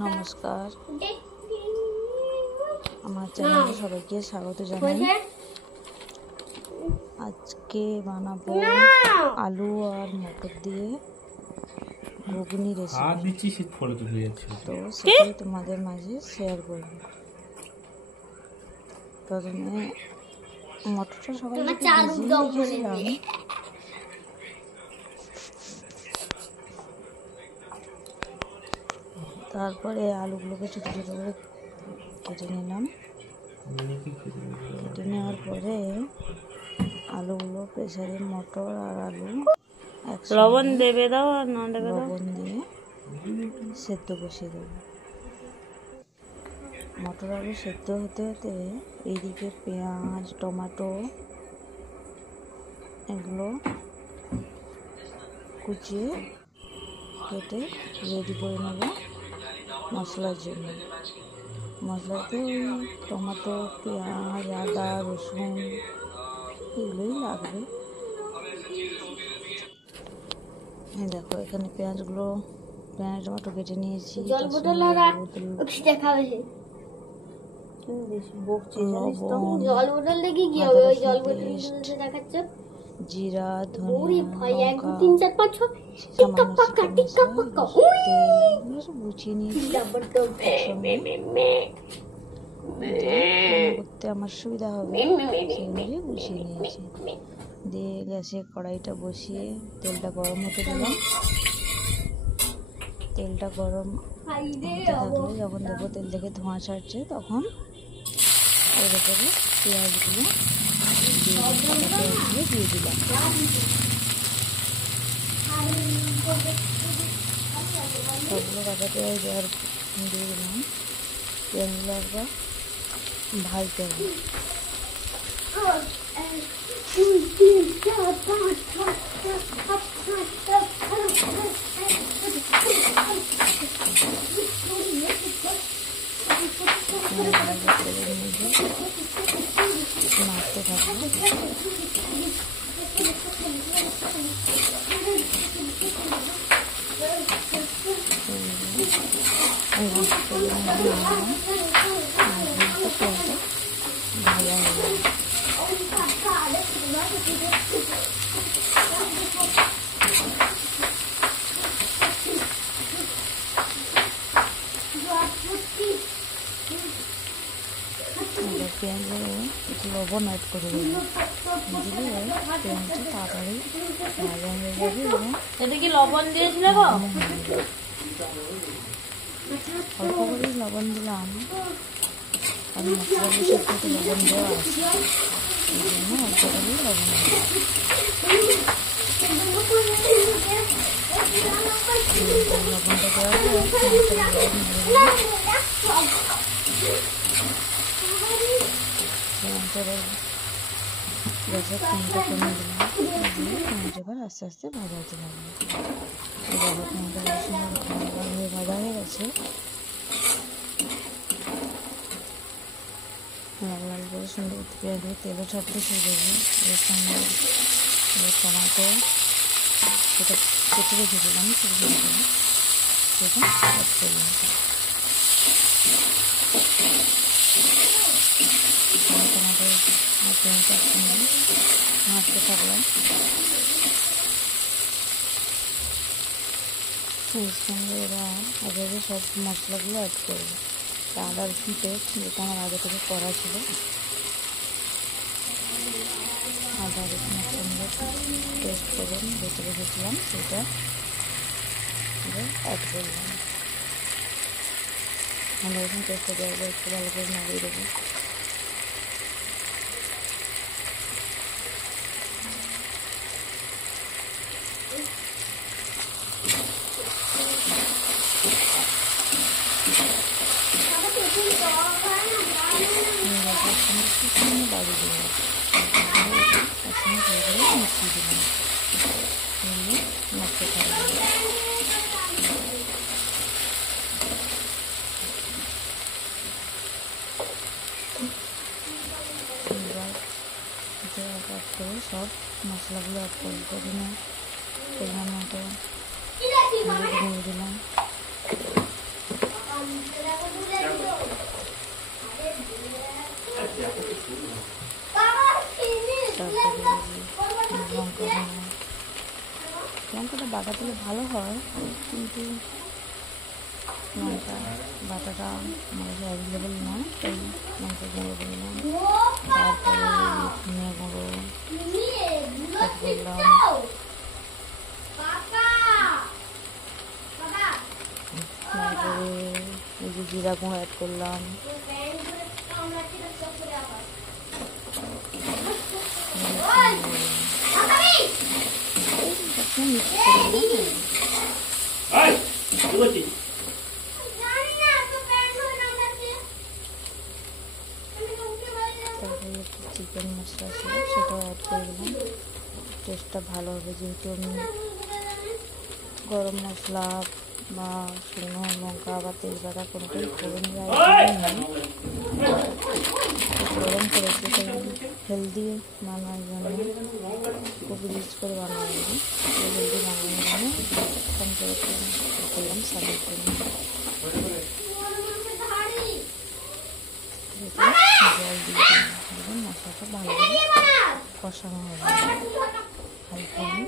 নমস্কার, আমার চ্যানেলে সবাইকে স্বাগত জানাই। আজকে বানাবো আলু আর মটর দিয়ে ঘুগনি রেসিপি। তো সেটাই তোমাদের মাঝে শেয়ার করব। প্রথমে মটরটা সকালে ভিজিয়ে রেখেছিলাম। তারপরে আলুগুলোকে ছোটো ছোটো করে কেটে নিলাম। কেটে নেওয়ার পরে আলুগুলো প্রেসারে মটর আর আলু লবণ দেবে দাও আর না দেবে দাও, লবণ দিয়ে সেদ্ধ বসিয়ে দেবো। মটর আলু সেদ্ধ হতে হতে এইদিকে পেঁয়াজ টমেটো এগুলো কুচিয়ে কেটে রেডি করে নেব মশলার জন্য। মশলাতে টমেটো পেঁয়াজ আদা রসুন এগুলোই লাগবে। দেখো এখানে পেঁয়াজ টমেটো কেটে নিয়েছি। জিরা ধনিয়া গুছিয়ে নিয়েছি। করতে আমার সুবিধা হবে সেগুলি গুছিয়ে নিয়েছি। দিয়ে গ্যাসে কড়াইটা বসিয়ে তেলটা গরম হতে দিলাম। তেলটা গরম হতে থাকলে যখন দেখবো তেল থেকে ধোঁয়া ছাড়ছে তখন এর উপরে পেঁয়াজগুলো দিয়ে দিলাম। সবগুলো কাঁচা পেঁয়াজ দিয়ে দিলাম। পেঁয়াজগুলো একবার ভাজতে হবে। নাড়তে থাকবো। পেঁয়াজে একটু লবণ অ্যাড করে দেবো। দিলে পেঁয়াজটা তাড়াতাড়ি ভাজা হয়ে যাবে এবং এটা কি লবণ দিয়েছিলে গো? অল্প করে লবণ দিলাম, কারণ মশলাগুলোর সাথে লবণ দেওয়া আছে, এই জন্য অল্প করে লবণ দিলাম। লবণটা দেওয়ার পর গ্যাসের ফ্লেমটা কমে দিলাম। দিয়ে পেঁয়াজ এবার আস্তে আস্তে ভাজা হতে লাগবে। এবার পেঁয়াজটা সুন্দর ভাজা হয়ে গেছে। লাল লাল করে সুন্দর পেঁয়াজ তেলও ছাড়তে শুরু করবে। এর সঙ্গে টমেটো সেটা কেটে রেখেছিলাম ছোটো ছোটো করে সেটা অ্যাড করলাম। টমেটো আর পেঁয়াজটা একসঙ্গে নাড়তে থাকলাম। এর সঙ্গে এরা আগে সব মশলাগুলো অ্যাড করবো। আদা রসুন পেস্ট যেটা আমার আগে থেকে করা ছিল, আদা রসুনের সঙ্গে পেস্ট করে বেটে রেখেছিলাম সেটা অ্যাড করলাম। আদা রসুন পেস্টটা দেওয়ার পর একটু ভালো করে নাড়িয়ে দেবো। বাড়ি দেবো একসঙ্গে ভালো করে মিশিয়ে দিলাম। নাড়তে থাকবো। এবার অ্যাড করে সব মশলাগুলো অ্যাড করবো। প্রথমে পরিমাণ মতো হলুদ গুঁড়ো দিলাম, লঙ্কাটা বাটা দিলে ভালো হয়, কিন্তু লঙ্কা বাটাটা আমাদের অ্যাভেলেবেল নয়, তাই লঙ্কা গুঁড়ো করলাম। তারপরে ধনে গুঁড়ো অ্যাড করলাম, তারপরে এই যে জিরা গুঁড়ো অ্যাড করলাম, তারপরে একটু চিকেন মশলা ছিল সেটাও অ্যাড করে দিলাম, টেস্টটা ভালো হবে। যেহেতু আমি গরম মশলা বা শুকনো লঙ্কা বা তেজপাতা কোনোটাই ফোড়ন গরম করেছি, তাই হেলদি বানানোর জন্য, খুব রিচ করে বানানোর জন্য, হেলদি বানানোর জন্য কম করে করলাম স্বাদের জন্য। জল দিয়ে দিলাম, মশলাটা ভালো করে কষানো হবে, হাই ফ্লেমে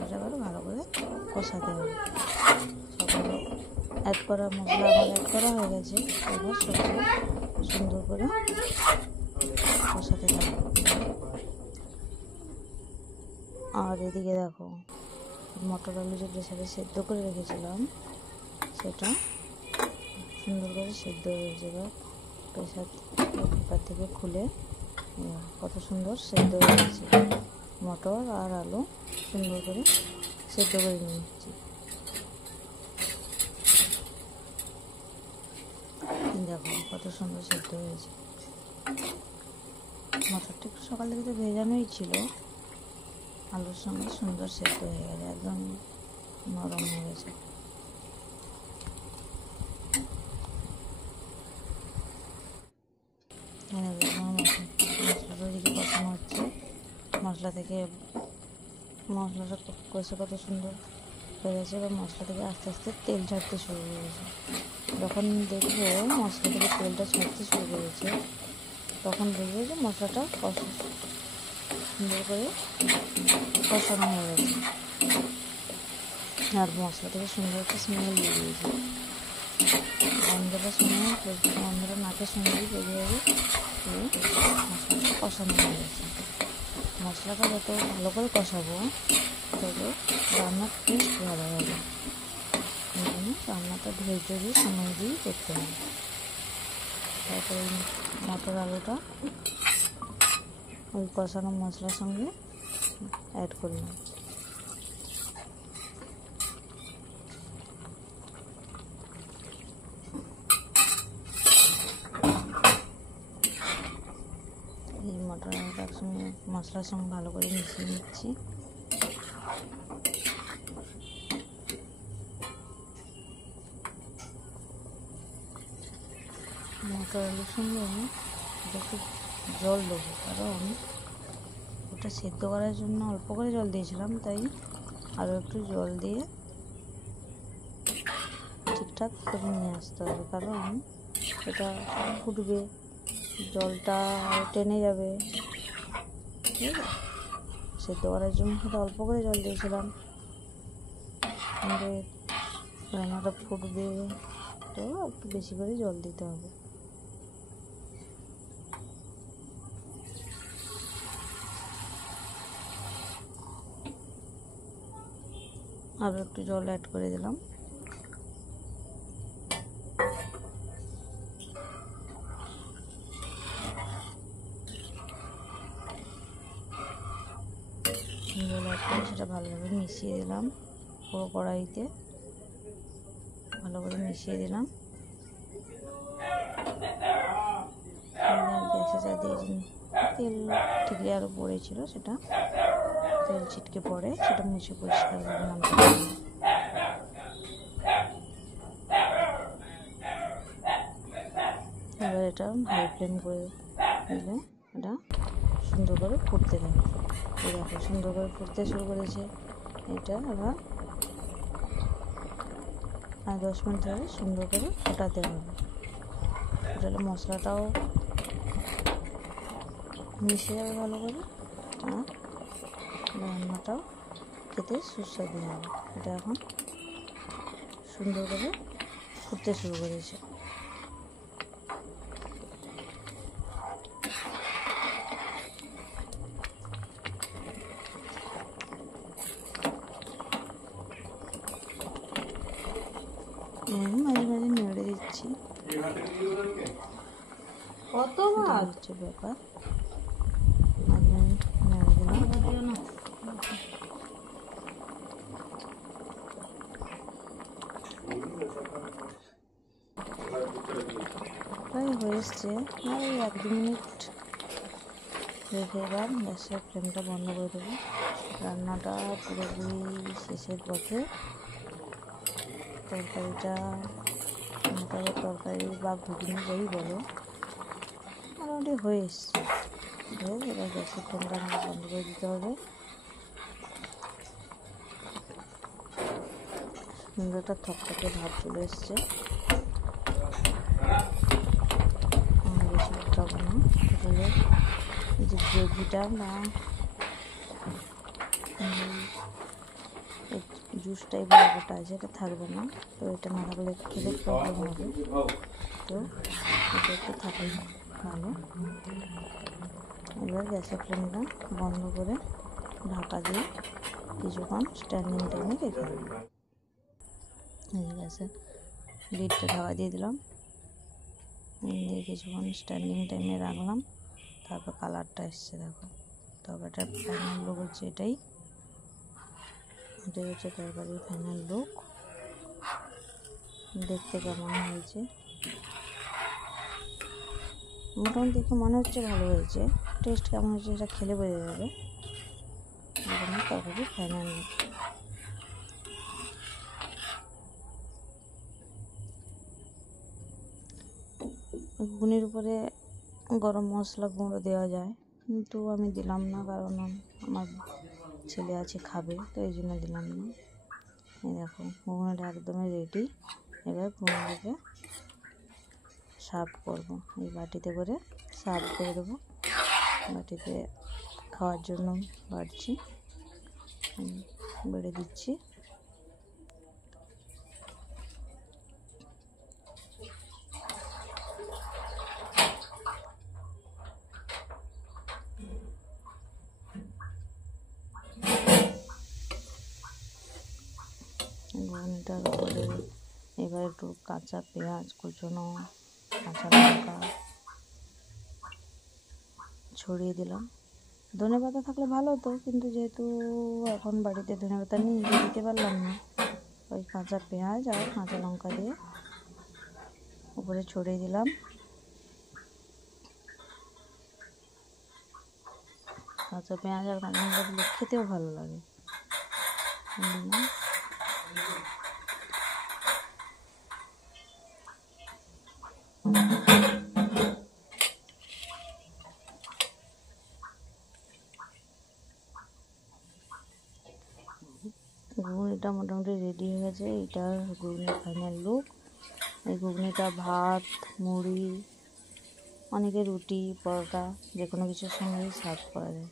মশলাটা ভালো করে কষাতে হবে। সবগুলো অ্যাড করা মশলা আমার অ্যাড করা হয়ে গেছে, এবার সবগুলো সুন্দর করে কষাতে থাকবে। আর এদিকে দেখো, মটর আলু যে প্রেসারে সেদ্ধ করে রেখেছিলাম সেটা সুন্দর করে সেদ্ধ হয়েছে। এবার প্রেসার কুকার থেকে খুলে কত সুন্দর সেদ্ধ হয়ে গেছে, মটর আর আলু সুন্দর করে সেদ্ধ করে নিয়েছি। দেখো কত সুন্দর সেদ্ধ হয়েছে। মটরটা একটু সকাল থেকে তো ভেজানোই ছিল, আলুর সঙ্গে সুন্দর সেদ্ধ হয়ে গেছে, একদম নরম হয়ে গেছে। মশলাটা দিকে কষানো হচ্ছে, মশলাটা কষে কত সুন্দর হয়ে গেছে। এবার মশলা থেকে আস্তে আস্তে তেল ছাড়তে শুরু করেছে। যখন দেখবো মশলা থেকে তেলটা ছাড়তে শুরু করেছে, তখন বুঝবো যে মশলাটা সুন্দর করে কষানো হয়ে গেছে, আর মশলা থেকে সুন্দর একটা স্মেল বেরিয়েছে। গন্ধটা নাকের সঙ্গেই বেরিয়ে যাবে, মশলাটা কষানো হয়ে গেছে। মশলাটা যত ভালো করে কষাবো তত রান্নার টেস্ট ভালো হবে। এই জন্য রান্নাটা ধৈর্য দিয়ে সময় দিয়ে করতে হবে। তারপরে মটর আলুটা ওই কষানো মশলার সঙ্গে অ্যাড করলাম। এই মটর আলুটা একসঙ্গে মশলার সঙ্গে ভালো করে মিশিয়ে নিচ্ছি। মটর আলুর সঙ্গে একটু জল দেবো, কারণ ওটা সেদ্ধ করার জন্য অল্প করে জল দিয়েছিলাম, তাই আরও একটু জল দিয়ে ঠিকঠাক করে নিয়ে আসতে হবে, কারণ এটা ফুটবে, জলটা টেনে যাবে। ঠিক আছে, সেদ্ধ করার জন্য সেটা অল্প করে জল দিয়েছিলাম, কিন্তু রান্নাটা ফুটবে তো একটু বেশি করে জল দিতে হবে। আরও একটু জল অ্যাড করে দিলাম। জল অ্যাড করে সেটা ভালোভাবে মিশিয়ে দিলাম, পুরো কড়াইতে ভালো করে মিশিয়ে দিলাম। গ্যাসে যা দিয়ে তেল ঠিকই আরও পড়েছিল, সেটা তেল ছিটকে পড়ে সেটা মুছে পরিষ্কার করে নামতে হবে। এবার এটা হাই ফ্লেম করে দিলে এটা সুন্দর করে ফুটতে থাকবে। দেখো সুন্দর করে ফুটতে শুরু করেছে। এটা আবার 10 মিনিট ধরে সুন্দর করে ফোটাতে হবে। ফোটালে মশলাটাও মিশে যাবে ভালো করে, আর রান্নাটাও খেতে সুস্বাদু হবে। এটা এখন সুন্দর করে ফুটতে শুরু করেছে। মাঝে মাঝে নেড়ে দিচ্ছি, কত হচ্ছে ব্যাপার। মাঝে মাঝে নেড়ে দিলাম। প্রায় হয়ে এসছে, আর এই 1-2 মিনিট রেখে এবার গ্যাসের ফ্লেমটা বন্ধ করে দেবো। রান্নাটা পুরোপুরি শেষের পথে। তরকারিটা মোটামুটি তরকারি বা ঘুগনি যাই বলো মোটামুটি হয়ে এসছে। এবার গ্যাসের ফ্লেমটা আমাকে বন্ধ করে দিতে হবে। সুন্দর একটা থকথকে ভাব চলে এসছে। বেশি ফুটাবো না, ফুটালে এই যে গ্রেভিটা বা জুস টাইপের ব্যাপারটা আছে এটা থাকবে না। তো এটা না থাকলে খেলে প্রবলেম হবে, তো এটা একটু থাকলে ভালো। এবার গ্যাসের ফ্লেমটা বন্ধ করে ঢাকা দিয়ে কিছুক্ষণ স্ট্যান্ডিং টাইমে রেখে দেবো। গ্যাসের লিডটা ঢাকা দিয়ে দিলাম, দিয়ে কিছুক্ষণ স্ট্যান্ডিং টাইমে রাখলাম। তারপর কালারটা এসছে দেখো। তারপর এটা ফাইনাল লুক হচ্ছে এটাই হচ্ছে তরকারির ফাইনাল লুক। দেখতে কেমন হয়েছে মোটামুটি দেখে মনে হচ্ছে ভালো হয়েছে। টেস্ট কেমন হয়েছে এটা খেলে বোঝা যাবে। তরকারি ফাইনাল লুক। ঘুগনির উপরে গরম মশলা গুঁড়ো দেওয়া যায়, কিন্তু আমি দিলাম না, কারণ আমার ছেলে আছে খাবে, তো এই জন্য দিলাম না। এই দেখো ঘুগনিটা একদমই রেডি। এবার ঘুগনিটাকে সার্ভ করবো, এই বাটিতে করে সার্ভ করে দেবো। বাটিতে খাওয়ার জন্য বাড়ছি, বেড়ে দিচ্ছি। ঘুগনিটার উপরে এবার একটু কাঁচা পেঁয়াজ কুচনো, কাঁচা লঙ্কা ছড়িয়ে দিলাম। ধনেপাতা থাকলে ভালো হতো, কিন্তু যেহেতু এখন বাড়িতে ধনেপাতা নেই, দিতে পারলাম না। ওই কাঁচা পেঁয়াজ আর কাঁচা লঙ্কা দিয়ে উপরে ছড়িয়ে দিলাম। কাঁচা পেঁয়াজ আর কাঁচা লঙ্কা দিলে খেতেও ভালো লাগে। ঘুগনিটা মোটামুটি রেডি হয়ে গেছে। এটা ঘুগনির ফাইনাল লুক। এই ঘুগনিটা ভাত, মুড়ি, অনেকে রুটি, পরোটা যে কোনো কিছুর সঙ্গেই সার্ভ করা যায়।